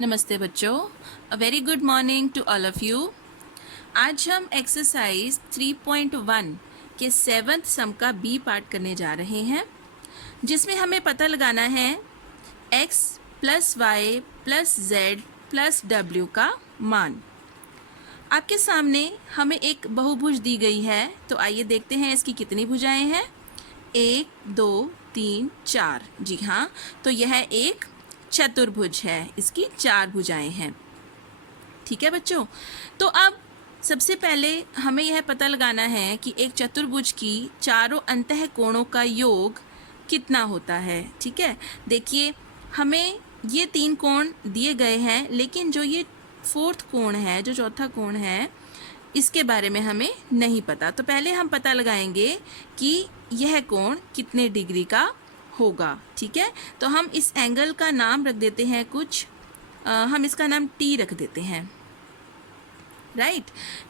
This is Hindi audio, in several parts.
नमस्ते बच्चों, a very good morning to all of you. आज हम एक्सरसाइज 3.1 के 7th सम का बी पार्ट करने जा रहे हैं, जिसमें हमें पता लगाना है x plus Y plus Z plus W का मान। आपके सामने हमें एक बहुभुज दी गई है, तो आइए देखते हैं इसकी कितनी भुजाएं हैं। 1 2 3 4। जी हाँ, तो यह एक चतुर्भुज है, इसकी 4 भुजाएं हैं। ठीक है बच्चों, तो अब सबसे पहले हमें यह पता लगाना है कि एक चतुर्भुज की चारों अंतः कोणों का योग कितना होता है। ठीक है, देखिए हमें ये 3 कोण दिए गए हैं, लेकिन जो ये 4th कोण है, जो चौथा कोण है, इसके बारे में हमें नहीं पता। तो पहले हम पता लगाएंगे कि यह कोण कितने डिग्री का होगा। ठीक है, तो हम इस एंगल का नाम रख देते हैं कुछ, हम इसका नाम टी रख देते हैं। राइट,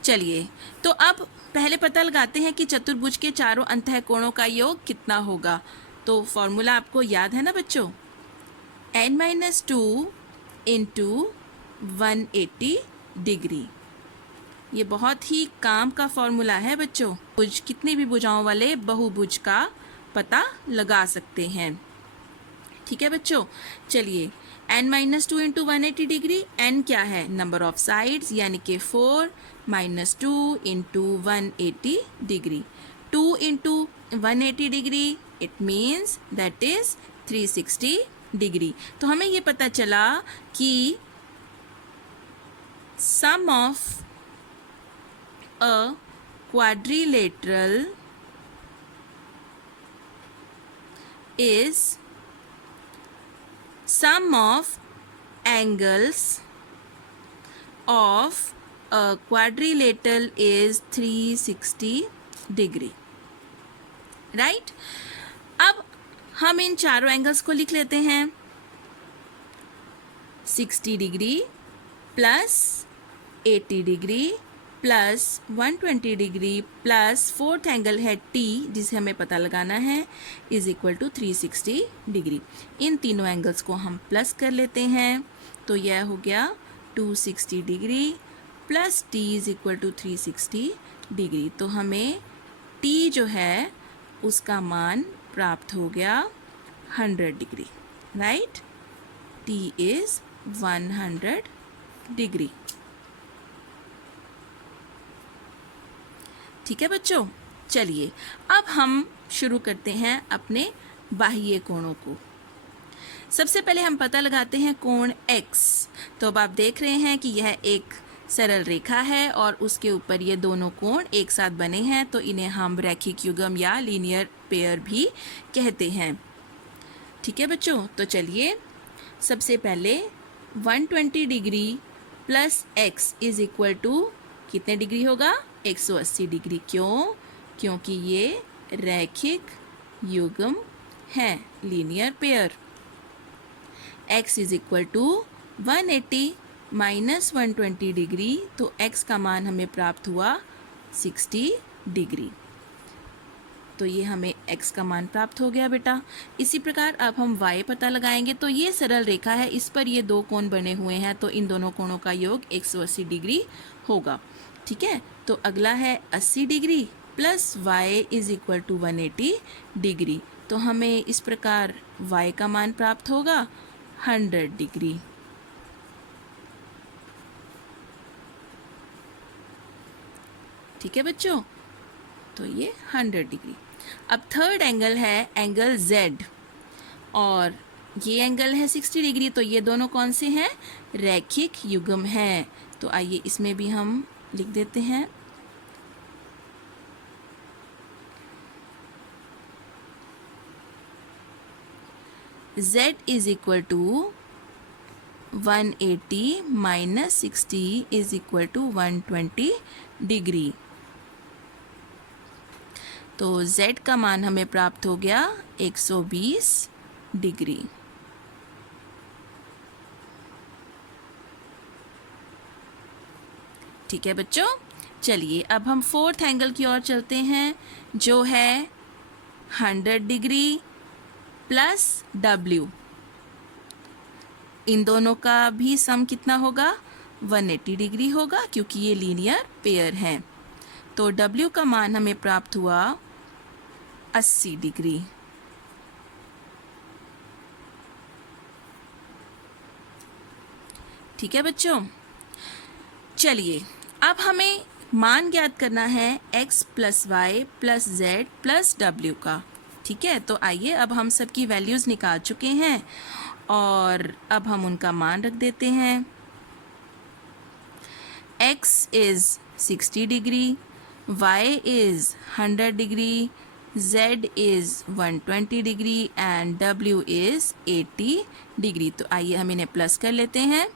चलिए तो अब पहले पता लगाते हैं कि चतुर्भुज के चारों अंतः कोणों का योग कितना होगा। तो फॉर्मूला आपको याद है ना बच्चों, n-2 इंटू 180 डिग्री। ये बहुत ही काम का फॉर्मूला है बच्चों। भुज कितनी भी भुजाओं वाले बहुभुज का पता लगा सकते हैं। ठीक है बच्चों, चलिए n-2 इंटू 180 डिग्री, n क्या है, नंबर ऑफ साइड्स, यानी कि 4 - 2 into 180 degree. 2 into 180 degree, it means that is 360 degree. तो हमें ये पता चला कि sum of a quadrilateral is sum of angles of a quadrilateral is 360 degree. Right, अब हम इन चारों एंगल्स को लिख लेते हैं। 60 degree plus 80 degree plus 120 degree plus 4th angle है टी, जिसे हमें पता लगाना है, इज इक्वल टू 360 डिग्री। इन तीनों एंगल्स को हम प्लस कर लेते हैं, तो यह हो गया 260 degree plus T is equal to 360 degree. तो हमें टी जो है उसका मान प्राप्त हो गया 100 degree. Right, T is 100 degree. ठीक है बच्चों, चलिए अब हम शुरू करते हैं अपने बाह्य कोणों को। सबसे पहले हम पता लगाते हैं कोण x। तो अब आप देख रहे हैं कि यह एक सरल रेखा है और उसके ऊपर ये दोनों कोण एक साथ बने हैं, तो इन्हें हम रैखिक युग्म या लीनियर पेयर भी कहते हैं। ठीक है बच्चों, तो चलिए सबसे पहले 120 degree plus x is equal to कितने डिग्री होगा, 180 डिग्री। क्यों, क्योंकि ये रैखिक युग्म है, linear pair. x is equal to 180 minus 120 degree, तो x का मान हमें प्राप्त हुआ 60 डिग्री। तो ये हमें x का मान प्राप्त हो गया बेटा। इसी प्रकार अब हम y पता लगाएंगे। तो ये सरल रेखा है, इस पर ये दो कोण बने हुए हैं, तो इन दोनों कोणों का योग 180 डिग्री होगा। ठीक है, तो अगला है 80 degree plus y is equal to 180 degree. तो हमें इस प्रकार y का मान प्राप्त होगा 100 डिग्री। ठीक है बच्चों, तो ये 100 डिग्री। अब थर्ड एंगल है एंगल Z, और ये एंगल है 60 डिग्री। तो ये दोनों कौन से हैं, रैखिक युग्म हैं। तो आइए इसमें भी हम लिख देते हैं। Z is equal to 180 minus 60 is equal to 120 degree. तो Z का मान हमें प्राप्त हो गया 120 डिग्री। ठीक है बच्चों, चलिए अब हम फोर्थ एंगल की ओर चलते हैं, जो है 100 डिग्री प्लस W। इन दोनों का भी सम कितना होगा? 180 डिग्री होगा, क्योंकि ये लीनियर पेयर हैं। तो W का मान हमें प्राप्त हुआ 80 डिग्री। ठीक है बच्चों, चलिए अब हमें मान ज्ञात करना है x plus Y plus Z plus W का। ठीक है, तो आइए अब हम सबकी वैल्यूज़ निकाल चुके हैं और अब हम उनका मान रख देते हैं। x is 60 degree, y is 100 degree, z is 120 degree and w is 80 degree. तो आइए हम इन्हें प्लस कर लेते हैं।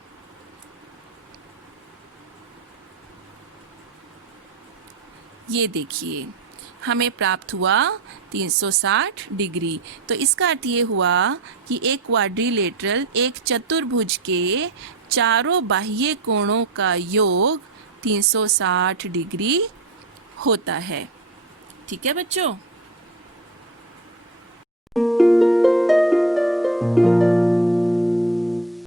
ये देखिए हमें प्राप्त हुआ 360 डिग्री। तो इसका अर्थ ये हुआ कि एक क्वाड्रिलेटरल, एक चतुर्भुज के चारों बाह्य कोणों का योग 360 डिग्री होता है। ठीक है बच्चों।